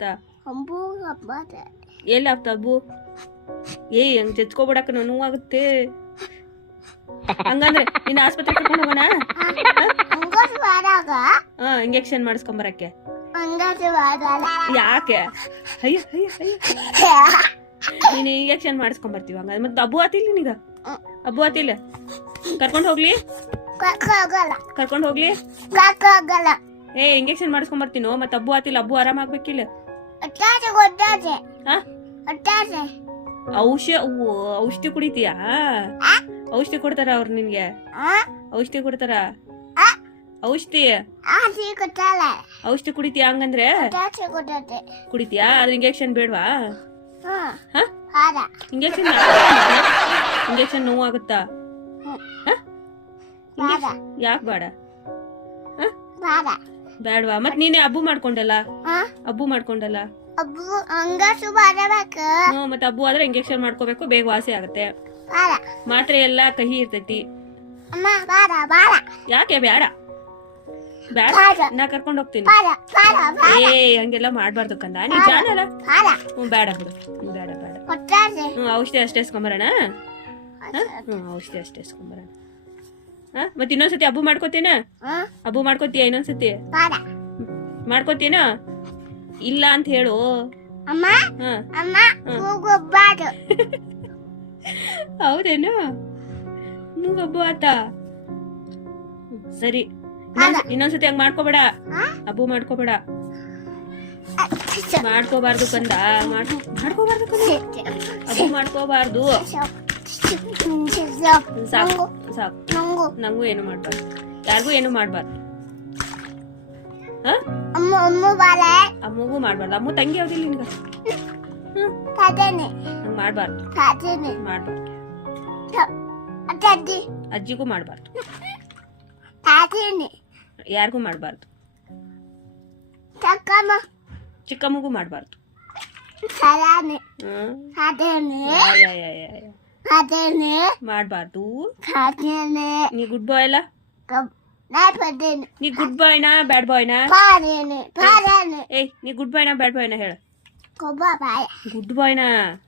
ಆಗ್ತಾ ಅಂಬು ಹಬ್ಬದ ಎಲ್ಲಿ ಆಗ್ತಾ ಅಬ್ಬು ಹಂಗ್ ಚಚ್ಕೋಬಿಡಕ ನೋವಾಗುತ್ತೆ ಹಂಗಂದ್ರೆ ನಿನ್ನ ಆಸ್ಪತ್ರೆ ಕರ್ಕೊಂಡು ಹೋಗೋಣ ಇಂಜೆಕ್ಷನ್ ಮಾಡಿಸ್ಕೊಂಬರಕ್ಕೆ ಯಾಕೆ ಅಯ್ಯ ಅಯ್ಯ ಅಯ್ಯ ನೀನು ಇಂಜೆಕ್ಷನ್ ಮಾಡಿಸ್ಕೊಂಬರ್ತೀವಿ ಹಂಗ ಮತ್ತೆ ಅಬ್ಬು ಆತಿಲ್ಲ ನಿನಗ ಅಬ್ಬು ಆತಿಲ್ಲ ಕರ್ಕೊಂಡು ಹೋಗ್ಲಿ ಇಂಜೆಕ್ಷನ್ ಮಾಡಿಸ್ಕೊಂಬರ್ತೀನೋ ಮತ್ತೆ ಅಬ್ಬು ಆತಿಲ್ಲ ಅಬ್ಬು ಆರಾಮ ಆಗ್ಬೇಕಿಲ್ಲ ಔಷಧಿ ಕುಡಿತೀಯಾ ಔಷಧಿ ಕೊಡ್ತಾರ ಅವ್ರು ನಿನ್ಗೆ ಔಷಧಿ ಕೊಡ್ತಾರ ಔಷಧಿ ಕುಡಿತೀಯಾ ಹಂಗಂದ್ರೆ ಕುಡಿತೀಯಾ ಅದ್ರ ಇಂಜೆಕ್ಷನ್ ಬೇಡವಾ ಇಂಜೆಕ್ಷನ್ ನೋವಾಗುತ್ತಾ ಯಾಕೆ ಬೇಡ ಬೇಡವಾ ಮತ್ ನೀನೆ ಅಬ್ಬು ಮಾಡ್ಕೊಂಡಲ್ಲ ಮತ್ತೆ ಅಬ್ಬು ಆದ್ರೆ ಇಂಜೆಕ್ಷನ್ ಮಾಡ್ಕೋಬೇಕು ಬೇಗ ವಾಸಿ ಆಗತ್ತೆ ಮಾತ್ರೆ ಎಲ್ಲ ಕಹಿ ಇರ್ತೈತಿ ಯಾಕೆ ಬೇಡ ಬೇಡ ನಾ ಕರ್ಕೊಂಡ್ ಹೋಗ್ತೀನಿ ಹಂಗೆಲ್ಲ ಮಾಡ್ಬಾರ್ದು ಕಂದ ನೀ ಜಾನಲ್ಲ ಬೇಡ ಬಿಡು ಬೇಡ ಔಷಧಿ ಅಷ್ಟೇ ಇಸ್ಕೊಂಬರೋಣ ಔಷಧಿ ಅಷ್ಟೇ ಇಸ್ಕೊಂಬರೋಣ ಮತ್ತೆ ಇನ್ನೊಂದ್ಸತಿ ಹಬ್ಬ ಮಾಡ್ಕೋತೀಯ ಇನ್ನೊಂದ್ಸತಿ ಮಾಡ್ಕೋತೀನ ಇಲ್ಲ ಅಂತ ಹೇಳು ಹೌದೇನು ಹಬ್ಬ ಆತ ಸರಿ ಇನ್ನೊಂದ್ಸತಿ ಹಂಗ ಮಾಡ್ಕೋಬೇಡ ಹಬ್ಬ ಮಾಡ್ಕೋಬೇಡ ಮಾಡ್ಕೋಬಾರ್ದು ಕಂದ ಮಾಡ್ಕೋಬಾರ್ದು ಹಬ್ಬ ಮಾಡ್ಕೋಬಾರ್ದು ಸಾಕು ಸಾಕು ನಂಗೂ ಏನು ಮಾಡ್ಬಾರ್ದು ಯಾರಿಗೂ ಏನು ಮಾಡ್ಬಾರ್ದು ಅಮ್ಮಗೂ ಮಾಡ್ಬಾರ್ದು ಅಮ್ಮ ತಂಗಿ ಯಾವ್ದಿಲ್ಲ ನಿನ್ಗ ಹಂಗ ಮಾಡ್ಬಾರ್ದು ಅಜ್ಜಿಗೂ ಮಾಡ್ಬಾರ್ದು ಯಾರಿಗೂ ಮಾಡ್ಬಾರ್ದು ಚಿಕ್ಕಮ್ಮಗೂ ಮಾಡ್ಬಾರ್ದು ಮಾಡ್ಬಾರ್ದು ನೀ ಗುಡ್ ಬಾಯ್ ಅಲ್ಲ ನೀ ಗುಡ್ ಬಾಯ್ನಾ ಬ್ಯಾಡ್ ಬಾಯ್ನಾ ನೀ ಗುಡ್ ಬಾಯ್ನಾ ಬ್ಯಾಡ್ ಬಾಯ್ನಾ ಹೇಳ ಗುಡ್ ಬಾಯ್ನಾ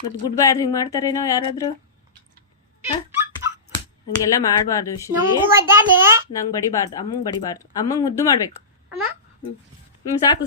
ಮತ್ ಗುಡ್ ಬಾಯ್ ಆದ್ರೆ ಹಿಂಗ್ ಮಾಡ್ತಾರೇನೋ ಯಾರಾದ್ರೂ ಹಂಗೆಲ್ಲ ಮಾಡ್ಬಾರ್ದು ಶ್ರೀ ನಂಗ್ ಬಡಿಬಾರ್ದು ಅಮ್ಮಂಗ್ ಬಡಿಬಾರ್ದು ಅಮ್ಮಂಗ್ ಮುದ್ದು ಮಾಡ್ಬೇಕು ಸಾಕು